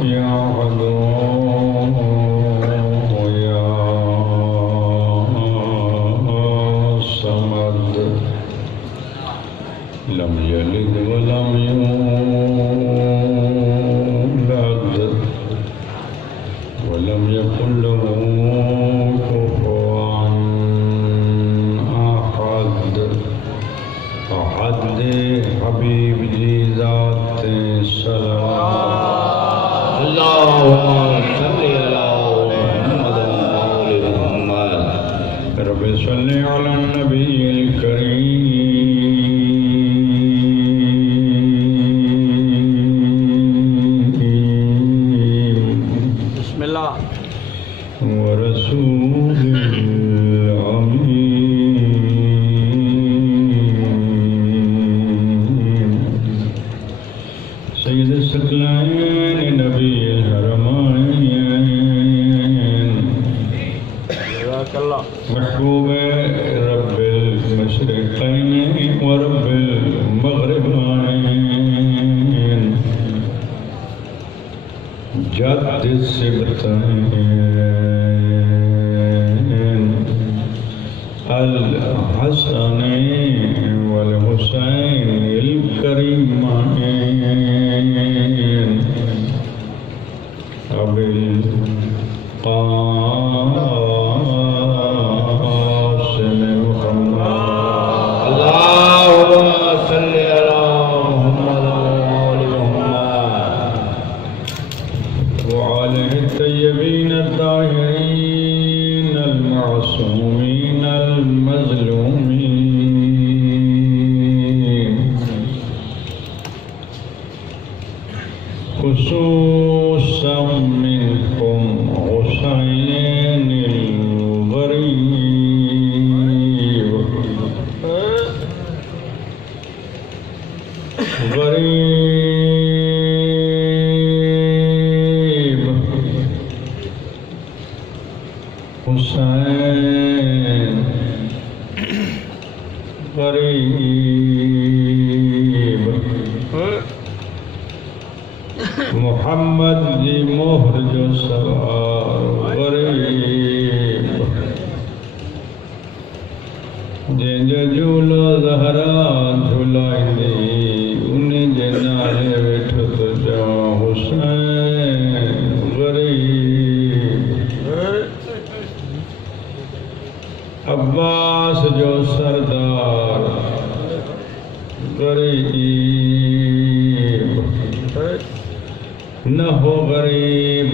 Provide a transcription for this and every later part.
يا عدو يا صمد لم يلد ولم يولد ولم يكن له كفوا أحد أحد حبيب جی ذات سلام اللهم صل على محمد وآل محمد رب صل على النبي الكريم بسم الله ورسول الأمين سيد الثقلين نبي الحرمين جزاك الله محبوب رب المشرقين ورب المغربين جد السبتين الحسن والحسين الكريمين أبي القاسم محمد اللهم صل على محمد وآل محمد وعلى الطيبين الطاهرين المعصومين المظلومين خصوصا منكم حسين الغريب غريب حسين غريب محمد جی مہر جو سوار غریب جن جھولو زہرا جھولائی دی انہیں جنالے بیٹھو تو جا حسین غریب عباس جو سردار غریب نہ ہو غریب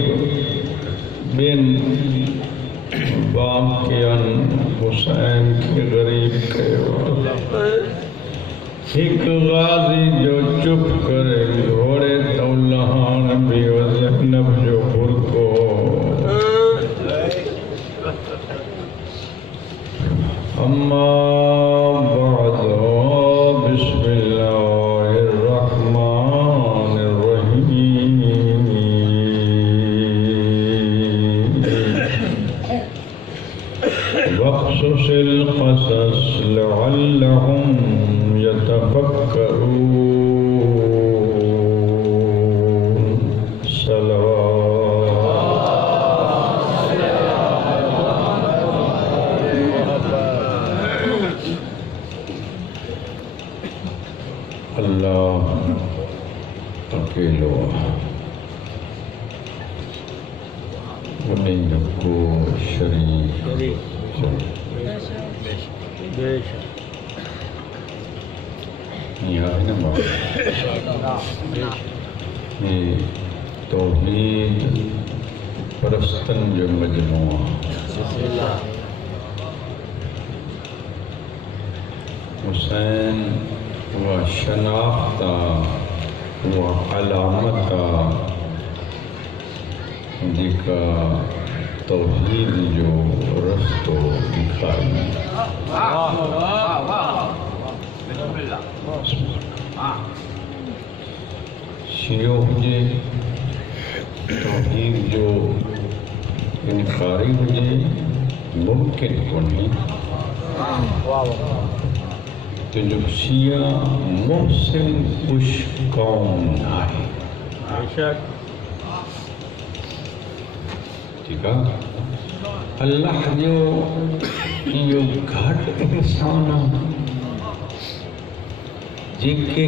بن باقیان حسین کے غریب کے ایک غازی جو چپ کرے گھوڑے تولہان بھی وزنب جو پر کو اما بعد بسم اللہ الرحمن الرحیم واقصص القصص لعلهم يتفكرون اللہ اکیلو انہیں کو شریک یہ ہے نا بات یہ توحید پرستن جو مجموعہ حسین و شناختا و علامتا جکا توحید جو رستو دکھائی شیعوں جے توحید جو انکاری ہوئے ممکن کونی تو جو شیعہ محسن خوش قوم آئے ٹھیک ہے اللہ جو یہ گھٹ انسان جنکے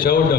14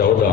14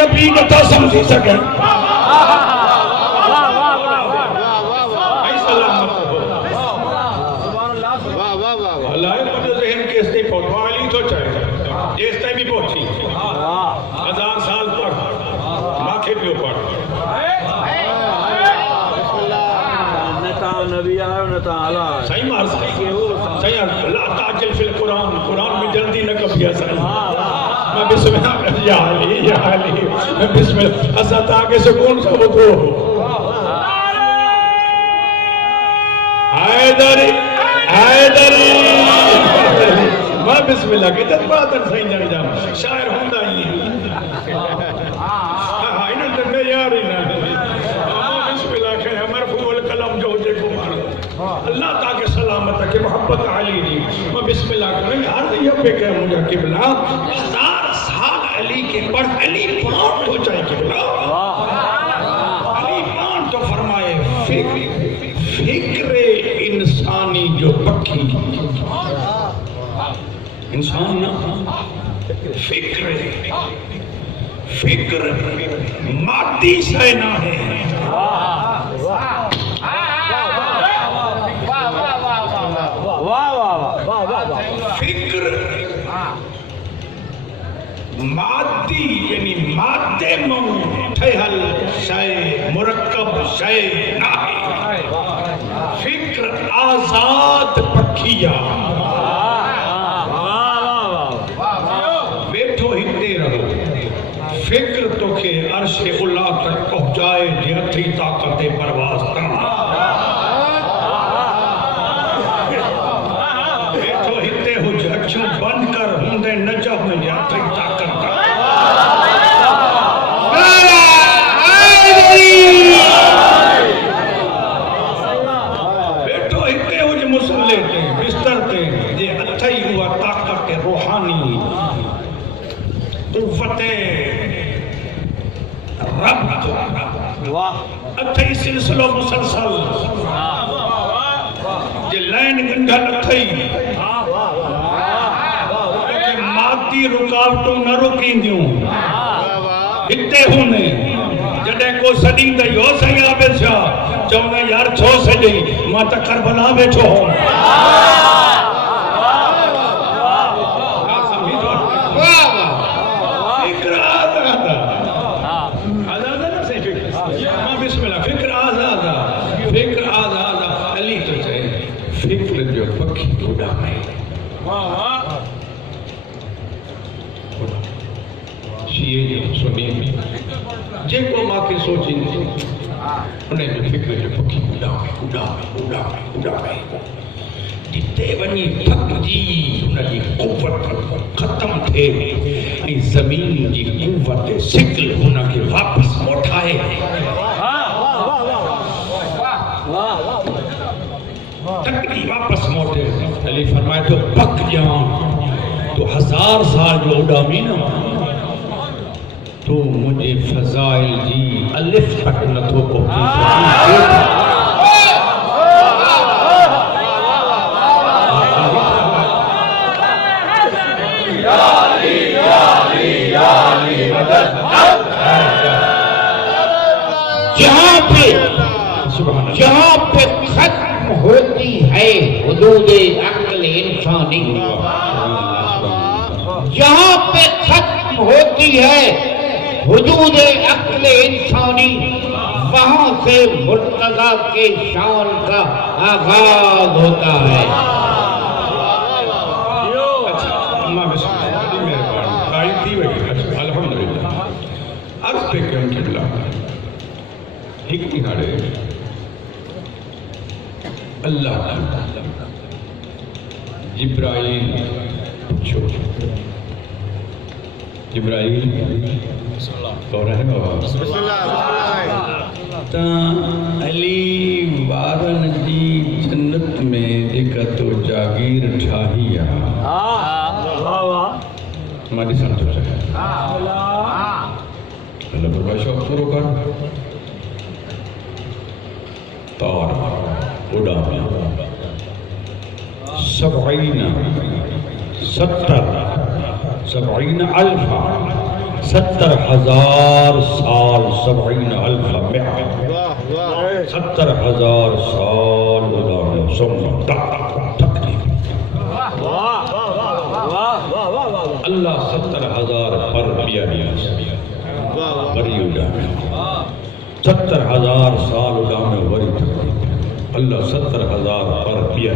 نبی نتا سمجھی سکے سلامت ہو اللہ مجھے ذہن کے اس نے پہنچوا علی تو چاہے اس ٹائم بھی پہنچی 1000 سال تک ماکھے پیو پڑھ نتا نبی آئے نتا اللہ صحیح مار صحیح لا تعجل فی القرآن قرآن میں جلدی نہ کبھیا صحیح میں بسم اللہ یا علی میں بسم اللہ حضرت آگے سے کون سا وہ تو حیدری حیدری میں بسم اللہ کی جد باتن صحیح جانے جانا شاعر ہوندہ ہی ہے انہوں نے میں یاری نہ بسم اللہ کہ مرفوع القلم جو جے کو مارا اللہ تاکہ سلامت ہے کہ محبت علی دی میں بسم اللہ کریں ہر یہ پہ کہ مجھے قبلہ 1000 سال علی کے پڑھ علی پان تو چاہے قبلہ علی پان تو فرمائے فکر انسانی جو پکی انسان نا فکر مادی سے نہ ہے فکر مادی یعنی مادے ٹھہل شے مرکب شے نہ ہے فکر آزاد پکھیا بیٹھو ہتے رہو فکر تو کہ عرش اللہ تک پہنچائے جی ہتھی طاقت پرواز کرنا بیٹھو ہتے ہو جی اچھوں بند کر ہندے نجف میں جی ہتھی طاقت بیٹھو ہتے ہو جی مسلے تے بستر تے جی ہتھی ہوا طاقت روحانی قوت رب اتھائی سلسلہ مسلسل جی لائن گنڈھل اتھائی مادی رکاوٹوں نہ رکی دیوں ہتے ہونے جڑے کو سڑی دائی ہو سہی آبے شاہ چونا یار چھو سجی ماں تا کربلا بیٹھو ہوں فکر جو پکھی خدا میں شیئے جو سنی جے کو ماں کے سوچیں انہیں جو فکر جو پکھی خدا میں جتے ونی پک جی انہیں جی قوت ختم تھے ای زمین جی قوت سکل انہیں کے واپس موٹھائے تکری واپس موٹے علی فرمائے تو پک جان تو 1000 سال جو اڈامی نا تو مجھے فضائل جی الف تک نہ تو پہنچی جہاں پہ ختم ہوتی ہے حدود عقل انسانی جہاں پہ ختم ہوتی ہے حدود عقل انسانی وہاں سے مرتضیٰ کے شان کا آغاز ہوتا ہے الحمدللہ عرض پہ کیوں قبلہ ایک نگاڑے اللہ جبرائیل پوچھو جبرائیل کون ہے بابا تا علی وارن جی جنت میں دیکھا تو جاگیر ٹھاہیا ہماری سمجھو چاہے اللہ پر شوق پورو کر تار اڈانا 70 الفا 70,000 سال 70,000 مئة 70,000 سال ادامه ثم تکلیف اللہ 70,000 پر بیا بری ادامه 70,000 سال ادامه بری تکلیف اللہ 70,000 پر بیا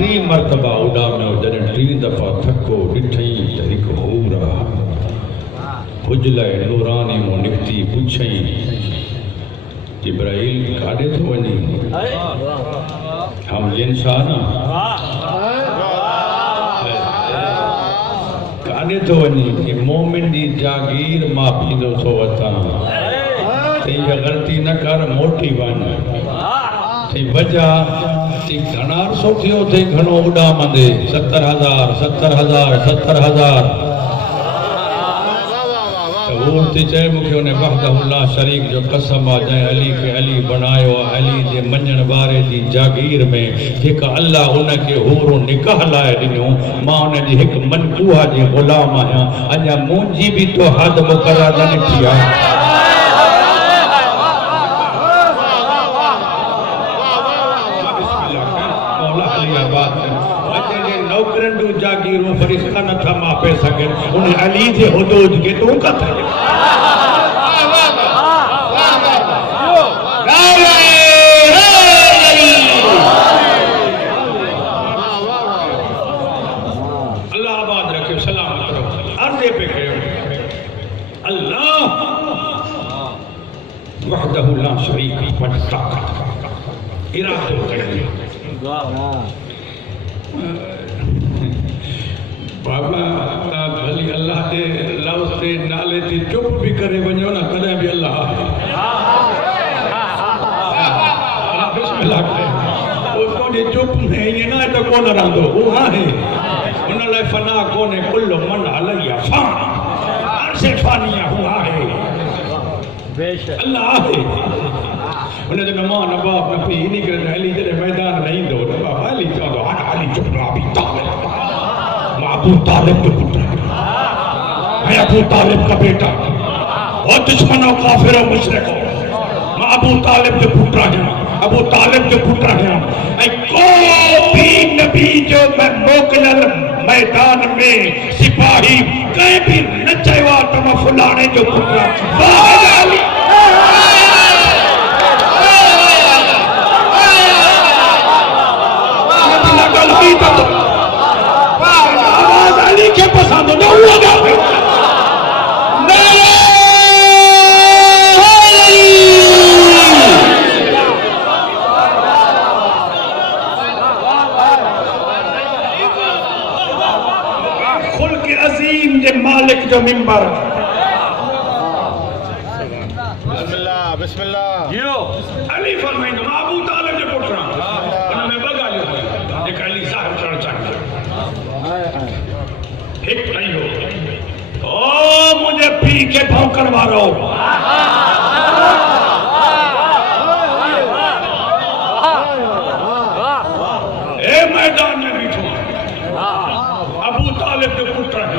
3 مرتبہ ادامه جڏهن 3 دفعہ تھکو ڏٺئي ته هڪ هورا حجلہ نورانی مو نکتی پوچھئیں جبرائیل کاڑے تو ونی ہم انسان کاڑے تو ونی کہ مومن دی جاگیر ماں پیدو تو وطا تی یہ غلطی نہ کر موٹی وانا تی وجہ تی گھنار سو تھیو تی گھنو اڈا مندے 70,000 تی چاہے مکھے انہیں وحدہ اللہ شریک جو قسم آ جائیں علی کے علی بنائیو علی دے منجن بارے دی جاگیر میں ایک اللہ انہیں کے حور و نکاح لائے دنوں ماں انہیں دی ایک منقوہ جی غلام آیا انجا مونجی بھی تو حد مقرر نہ کیا نوکرندو جاگیروں فرشتہ نہ تھا ماں پہ سکیں انہیں علی سے حدود کے تو کا تھا اللہ آباد رکھے سلامت رہو عرضے پہ کہو اللہ وحدہ لا شریک وحدہ ارادہ کریں بابا بھلی اللہ دے لفظ دے نالے دی چپ بھی کرے ونجو نا کدیں بھی اللہ بسم اللہ کرے اس کو دی چپ میں یہ نہ تو کون راندو وہ ہے انہوں نے فنا کونے کل من علیہ فان عرصے فانیہ ہوا ہے اللہ ہے انہیں تو ماں نباب نبی ہی نہیں کرتے علی جلے میدان نہیں دو نباب علی چاہو دو علی چپ نو ابی طالب ابو طالب جو پتر ہے میں ابو طالب کا بیٹا اور دشمن و کافر و مشرک ہو میں ابو طالب جو پتر ہے ابو طالب جو پتر ہے اے کوئی نبی جو میں موکلل میدان میں سپاہی کہیں بھی نچے وات میں فلانے جو پتر واحد علی آواز علی کے پسند نہ ہوا گا خلق عظیم جے مالک جو ممبر بسم اللہ علی فرمائیں گا ابو طالب جو پوچھ رہا انہوں نے بگا لیا ایک علی صاحب چڑھ چاہیے ایک نہیں ہو او مجھے پی کے بھونکر مارو اے میدان میں بیٹھو ابو طالب جو پوچھ رہا ہے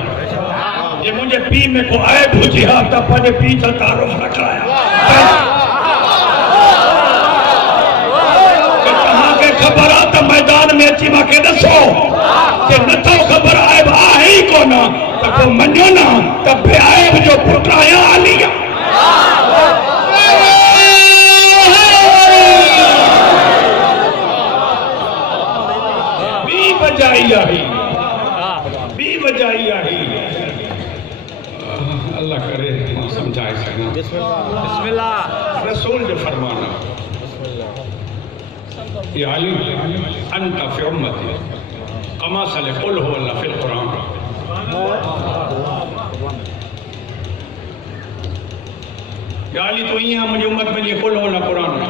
یہ مجھے پی میں کو آئے بھوجی ہاں تب پہلے پی سے تعارف نہ کرایا خبر آتا میدان میں اچھی ماں کے دسو کہ نتو خبر آئے با ہی کو نا تب وہ منو نا تب بھی آئے جو پٹرایا آلیا بھی بجائی آئی اللہ کرے سمجھائے سکنا بسم اللہ رسول جو فرمانا یا علی انت فی امتی کما صلی قل ہو اللہ فی القرآن یا علی تو یہاں مجھے امت میں یہ قل ہو اللہ قرآن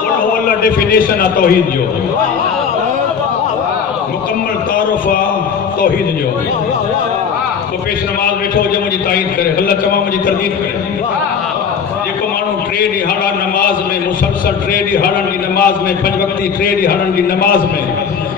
قل ہو اللہ ڈیفینیشن ہے توحید جو مکمل تعارف توحید جو تو پیش نماز بیٹھو جو مجھے تائید کرے اللہ چما مجھے تردید کرے جیکو مانو ٹریڈی ہڑا نماز میں مسلسل ٹریڈی ہڑن کی نماز میں پنج وقتی ٹریڈی ہڑن کی نماز میں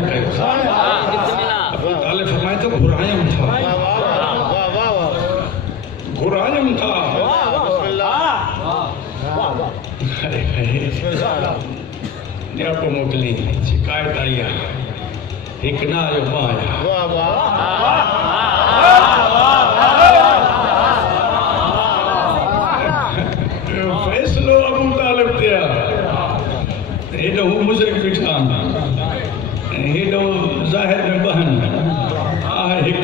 نہ کہے ابو طالب فرمائے تو گھرائم تھا گھرائم تھا نے آپ کو موکلی شکایت آئی ایک نہ آئے پایا فیصلو ابو طالب دیا ایڈو مشرک بٹھان ایڈو ظاہر میں بہن آئے ایک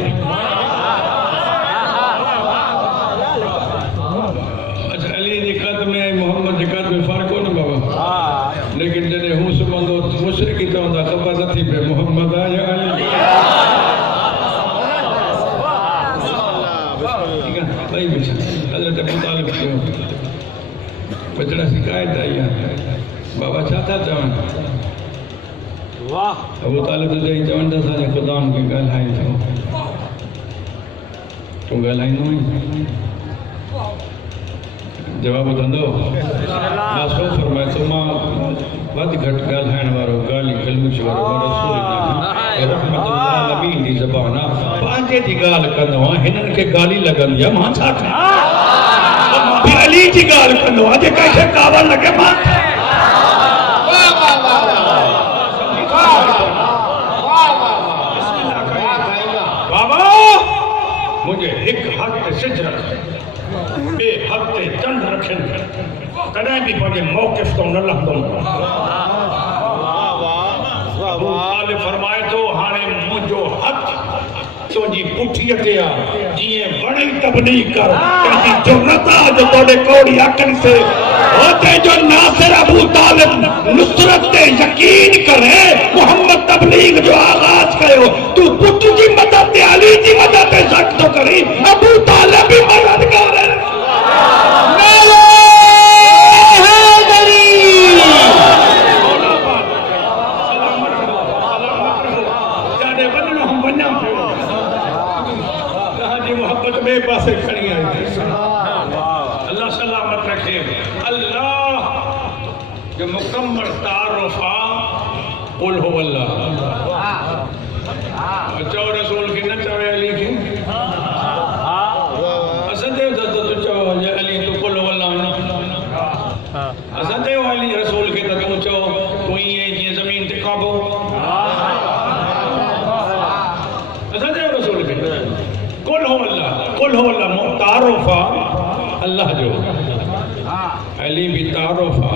اچھا علی جی قدم میں محمد جی قدم میں فرق ہو نا بابا لیکن جنہیں ہوں سبندو مشرکی تو اندھا خبر نہ تھی پہ محمد آیا علی ٹھیک ہے بھائی بچہ حضرت ابو طالب کیوں بچڑا شکایت آئی بابا چاہتا چاہن ابو طالب تو جائیں چاہن تھا ساجہ خدان کی گل آئی تھا تو گل آئی نوئی جواب دندو ناسو فرمائے تو ماں ود گھٹ گل ہین وارو گالی کلمش وارو رسول اللہ رحمت اللہ نبی دی زبانہ پانچے دی گال کندو ہنن کے گالی لگن یا ماں چھاٹ بھی علی جی گال کندو آجے کیسے کعبہ لگے ماں بابا مجھے ایک حق سج رکھ بے حق چند رکھن کدائیں بھی پاکے موقف تو نہ لگ دوں ابو طالب فرمائے تو ہانے مجھو حق تو جی پٹھیتیا جیے بڑی تبلیغ کر کہ جو نتا جو توڑے کوڑی عقل سے ہوتے جو ناصر ابو طالب نصرت یقین کرے محمد تبلیغ جو آغاز کرے تو پٹھ جی مدد علی جی مدد شک تو کری ابو طالب بھی مددگار ہے پاسے کھڑی آئی اللہ سلامت رکھے اللہ جو مکمل تعارفہ قل ہو اللہ چاہو رسول کی نہ چاہو علی کی اسد دیو تو چاہو علی تو قل ہو اللہ اسد دیو علی رسول کی تو چاہو کوئی ہے یہ زمین تے قابو اسد دیو رسول کی قل ہو اللہ تعارفہ اللہ جو علی بھی تعارفہ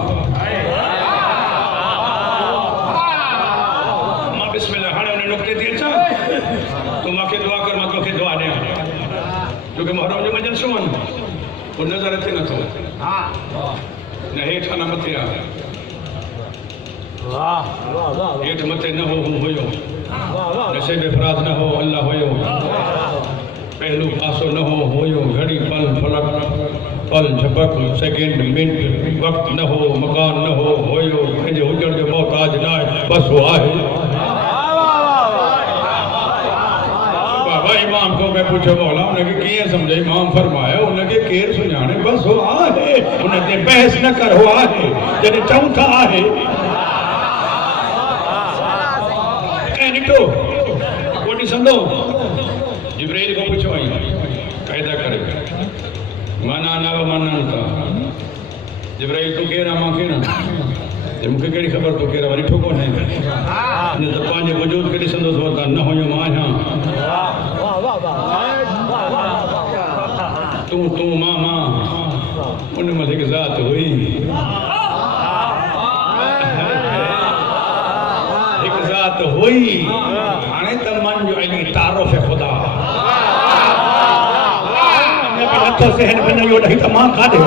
ماں بسم اللہ ہانے انہیں نکتے دیئے چاہ تو ماں کے دعا کر ماں تو کے دعا دیا کیونکہ محرم جو مجل سون وہ نظر اتنے نہ تو نہ ہیٹ آنا متے آ ہیٹ متے نہ ہو ہوئیو نشیب افراد نہ ہو اللہ ہوئیو پہلو پاسو نہ ہو ہوئیو گھڑی پل فلک پل جھپک سیکنڈ منٹ وقت نہ ہو مکان نہ ہو ہوئیو مجھے حجر جو محتاج نہ ہے بس وہ آئے بابا امام کو میں پوچھو مولا انہیں کہ کیے سمجھے امام فرمایا انہیں کہ کیر سنجانے بس وہ آئے انہیں کہ بحث نہ کر ہو آئے جنہیں چونکہ آئے کہنی تو کوٹی سندو جبریل کو پوچھو آئی قیدہ کرے مانا نا و مانا نتا جبریل تو کہہ رہا ماں کہہ رہا جب مکہ کہڑی خبر تو کہہ رہا وری ٹھوکو نہیں انہیں تو پانچے وجود کے لسندو سوتا نہ ہو جو ماں یہاں تو ماں انہیں ملک ذات ہوئی ایک ذات ہوئی آنے تمن جو علمی تعارف خدا تو ذہن میں نہیں ہو رہی تمام کھا دے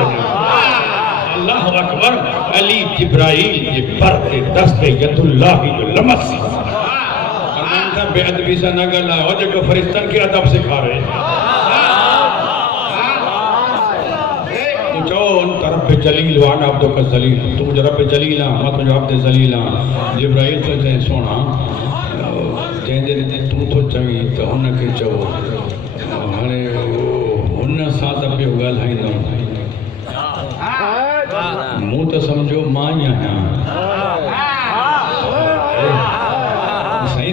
اللہ اکبر علی جبرائیل یہ برد دست ید اللہ جو لمس فرمان تھا بے ادبی سے نہ گلا ہو جو فرشتن کی ادب سکھا رہے پوچھو انت رب جلیل وانا عبدو کا ذلیل تو مجھے رب جلیل ہاں میں تجھے عبد ذلیل ہاں جبرائیل تو جائے سونا جائے جائے تو چوئی تو انہ کے چو انہ ساتھ اپنے اگال ہائی دوں مو تو سمجھو ماں یہاں صحیح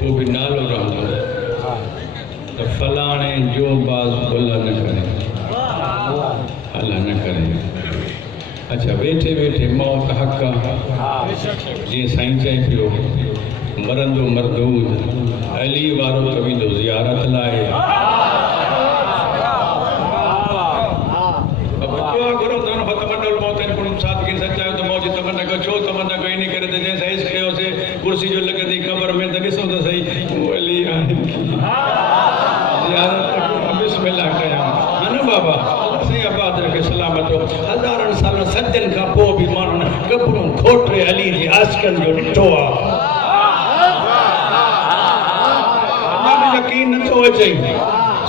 وہ بھی نالو رہا تو فلانے جو باز اللہ نہ کرے، اللہ نہ کرے۔ اچھا بیٹھے بیٹھے موت حق جی سائیں چاہیے پیو مرندو مردود علی وارو قبیلو زیارت لائے اب دعا کرو تو انہوں تمنا الموت ان کنم صادقین سچائے تو موجی تمنا کو چھو تمنا کوئی نہیں کرے تو جیسا اس کے اسے کرسی جو لگے دی قبر میں تو نسو تو صحیح وہ علی آئیں زیارت بسم اللہ قیام انو بابا سے آباد رکھے سلامت ہو ہزارن سالوں سجن کا پو بھی مانو قبروں کھوٹرے علی جی آسکن جو ڈٹھو یقین نہ تو چاہیے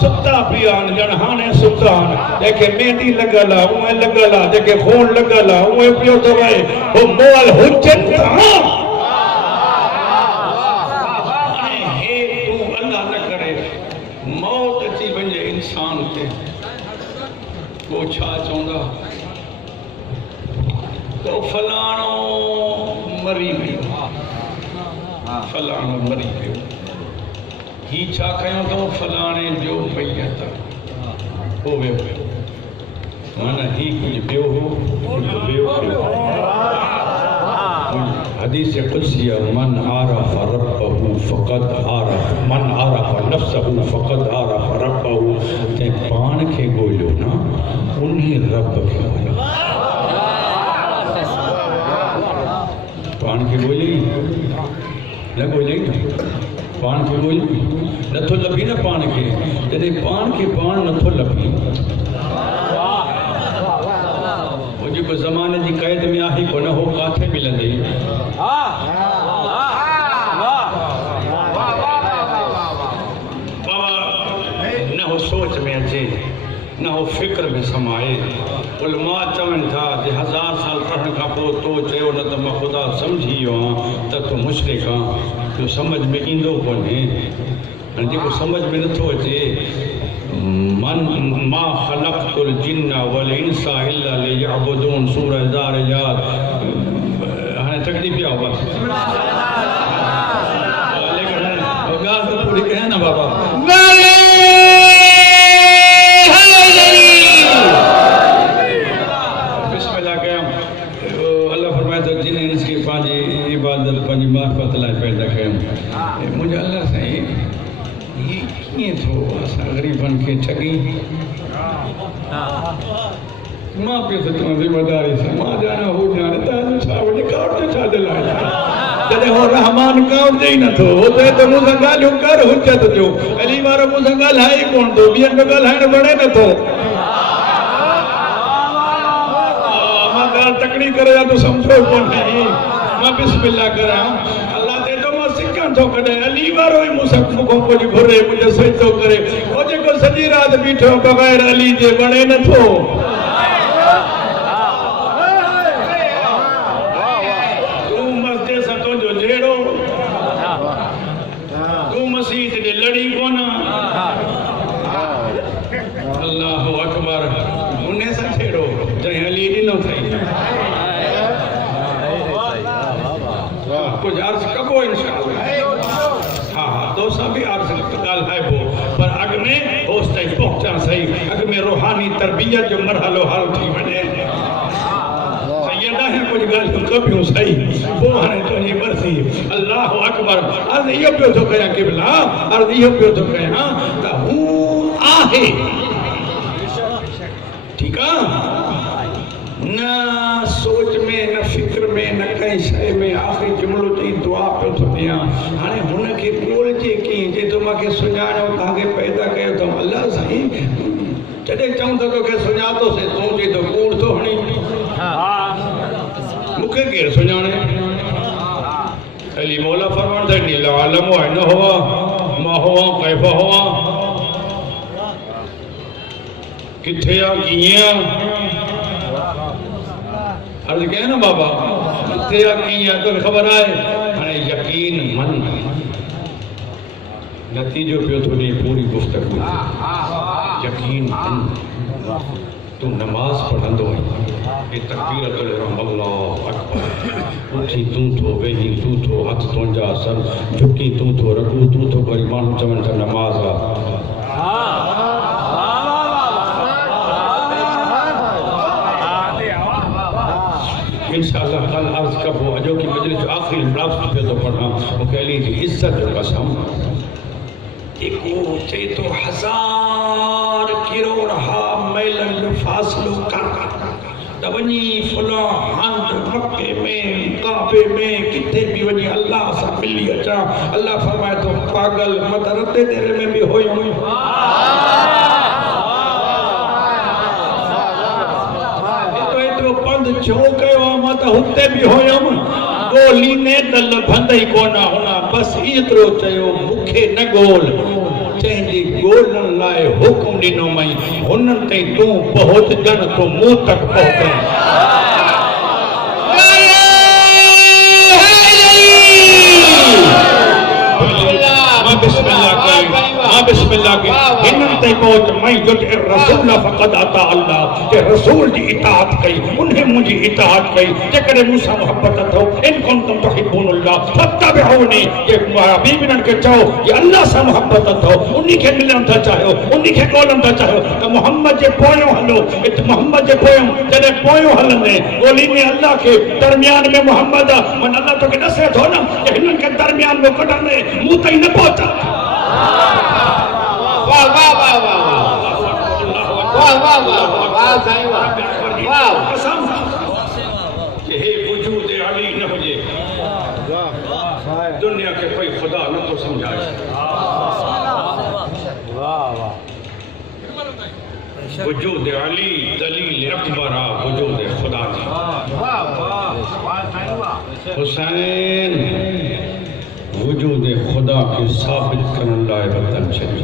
ستا پیان جنہانے سلطان دیکھے مہندی لگا لا اوہ لگا لا دیکھے خون لگا لا اوہ پیو تو گئے وہ مول حجن تھا اللہ نہ کرے موت اچھی بنجے انسان تے وہ چھا چوندا تو فلانو مری پیو فلانو مری پیو ہی چھا کھایوں تو فلانے جو پیتا ہوئے مانا ہی کچھ بیو ہو کچھ بیو ہو حدیث قدسیہ من عارف ربہ فقد عارف من عارف نفسہ فقد عارف ربہ تے پان کے گولو نا انہیں رب کے گولو پان کے گولی نہ گولی پان کے گولی نہ تو لبھی نہ پان کے جدے پان کے پان نہ تو لبھی وہ جو زمانے جی قید میں آہی کو نہ ہو کاتھے ملن دے بابا نہ ہو سوچ میں اچھے نہ ہو فکر میں سمائے علماء چون تھا کہ 1000 سال پڑھن کا پو تو چیو نہ تو میں خدا سمجھی ہوں تو مشرک ہاں تو سمجھ میں ایندو کونے جے کو سمجھ میں نہ تو اچھے من ما خلقت الجن والانس الا ليعبدون سورہ ذاریات ہنے تکلیف کیا ہوگا لیکن گال تو پوری کہے نا بابا بسم اللہ کہا اللہ فرمائے تو جن انس کی پانچی عبادت پانچی معرفت لائے پیدا کہا مجھے اللہ سے یہ تو غریبان کے ٹھگی ماں پہ سے تمہیں ذمہ داری سے ماں جانا ہو جانے تاہنے چھاوڑی کارٹے چھا دلائی جدے ہو رحمان کاؤں دے نہ تھو ہوتا ہے تو مزنگال ہوں کر حجت جو علی بارو مزنگال ہائی کون دو بیان بگال ہائی بڑے نہ تھو ماں گال تکڑی کرے یا تو سمجھو کون نہیں ماں بسم اللہ کر رہا ہوں اللہ دے تو ماں سکھن تو کڑے علی بارو ہی موسیق مکھوں کو جی بھرے مجھے سجدو کرے وہ جے کو سجی رات بیٹھو بغیر علی جے بڑے نہ تھو تو مسجد ستوں جو جیڑو تو مسیح دے لڑی کونا اللہ اکبر انہیں سا چھیڑو جائیں علی دنوں تھائی کچھ عرض کبو انشاءاللہ ہاں دوسرا بھی عرض کال ہے وہ پر اگ میں ہوستا ہی پہنچا صحیح اگ میں روحانی تربیت جو مرحلو حال تھی بنے سیدہ ہیں کچھ گل کبھیوں صحیح وہ ہنے تو یہ برسی اللہ اکبر عرض یہ پیو تو کہا قبلہ عرض یہ پیو تو کہا کہ ہوں آہے ٹھیک ہے نہ سوچ میں نہ فکر میں نہ کہیں شئے میں آخری جملو تی دعا پہ تو دیا ہانے ہونے کے کول جے کی جے تو ماں کے سنجانے ہو تاکہ پیدا کہے تو اللہ صحیح چڑے چاہوں تو کہ سنجاتو سے تو جے تو کول تو ہنی مکہ گیر سنجانے علی مولا فرمان دے نیل عالم و نہ ہوا ما ہوا کیفہ ہوا کتھیا کیاں عرض کہے نا بابا تیرا کیا تو خبر آئے ہنے یقین من نتیجو پیو تو نہیں پوری گفتگو یقین من تو نماز پڑھندو ہے یہ تکبیرت الحرام اللہ اکبر اٹھی توں تھو ویہی توں تھو ہتھ تونجا سر جھکی توں تھو رکوع توں تھو بڑی مانو چمن تھا نماز انشاءاللہ کل عرض کبو اجو کی مجلس جو آخری لفظ پہ تو پڑھنا وہ کہہ لیجیے عزت جو قسم ایکو چے تو 1000 کروڑ ہا میلن جو فاصلو کر دونی فلاں ہند مکے میں کعبے میں کتے بھی ونی اللہ سے ملی اچھا اللہ فرمائے تو پاگل مت رتے تیرے میں بھی ہوئی ہوئی چوکے وہاں تا ہوتے بھی ہوئے ہم گولی نے دل بھندائی کونا ہونا بس اترو چاہیو مکھے نہ گول چاہیے گولن لائے حکم دینو میں ہنن تیں تو بہت جن تو منہ تک پہنچے بسم اللہ کہیں بسم اللہ کہیں ہنن تے پہنچ میں جو رسول فقد عطا اللہ کہ رسول دی اطاعت کئی انہیں مجھے اطاعت کئی جکڑے موسیٰ محبت تھو ان کنتم تحبون اللہ فتبعونی کہ حبیبن کے چاہو کہ اللہ سے محبت تھو انہی کے ملن تھا چاہو انہی کے گولن تھا چاہو کہ محمد جے پویوں ہلو محمد جے پویوں جنہیں پویوں ہلنے گولی میں اللہ کے درمیان میں محمد من اللہ تو کہ نسے تھو نا کہ ہنن کے درمیان میں کٹنے منہ تئی نہ پہنچا واہ واہ واہ واہ واہ واہ واہ واہ سائیں واہ قسم کہ ہے وجود علی نہ ہوجے دنیا کے کوئی خدا نہ تو سمجھائے وجود علی دلیل اکبر وجود خدا دی حسین وجود خدا کے ثابت کرن لائے وطن چلی